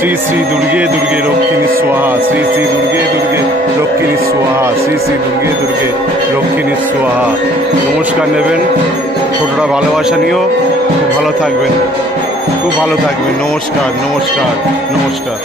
শ্রী শ্রী দুর্গে দুর্গে রক্ষিণী স্বাহা, শ্রী শ্রী দুর্গে দুর্গে রক্ষিণী স্বাহা, শ্রী শ্রী দুর্গে দুর্গে রক্ষিণী স্বাহা। নমস্কার নেবেন, ছোটরা ভালোবাসা নিয়েও খুব ভালো থাকবেন, খুব ভালো থাকবেন। নমস্কার নমস্কার নমস্কার।